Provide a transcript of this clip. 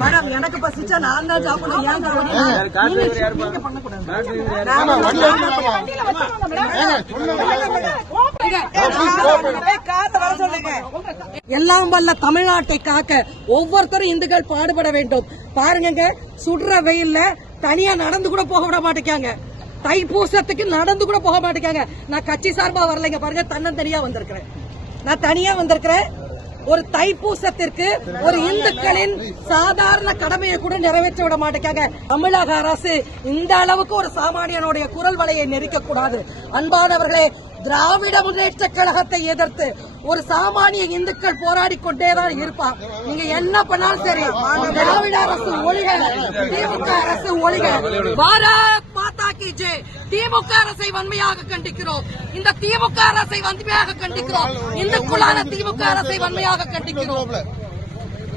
Madam எனக்கு பசிச்சா நான் தான் சாப்பிடணும். எல்லாம் வல்ல தமிழ்நாட்டை காக்க ஒவ்வொருத்தரும் இந்துக்கள் பாடுபட வேண்டும். பாருங்க, சுடுற வெயில்ல தனியா நடந்து கூட போக விட மாட்டேங்காங்க. தைப்பூசத்துக்கு நடந்து கூட போக மாட்டேங்காங்க. நான் கட்சி சார்பா வரலைங்க, பாருங்க, தன்னந்தனியா வந்திருக்கிறேன். நான் தனியா வந்திருக்கிறேன். ஒரு தைப்பூசத்திற்கு ஒரு இந்துக்களின் சாதாரண கடமையை கூட நிறைவேற்ற விட மாட்டேங்காங்க. தமிழக அரசு இந்த அளவுக்கு ஒரு சாமானியனுடைய குரல் வலையை நெரிக்க கூடாது. அன்பானவர்களே, திராவிட முன்னேற்ற கழகத்தை எதிர்த்து ஒரு சாமானிய இந்துக்கள் போராடி கொண்டேதான் இருப்பான். நீங்க என்ன பண்ணாலும் சரி, திராவிட அரசு ஒழிக, திமுக அரசு ஒழிக. பாரத் மாதா கி ஜெய். திமுக அரசை வன்மையாக கண்டிக்கிறோம். இந்த திமுக அரசை வன்மையாக கண்டிக்கிறோம். இந்துக்குள்ளான திமுக அரசை வன்மையாக கண்டிக்கிறோம்.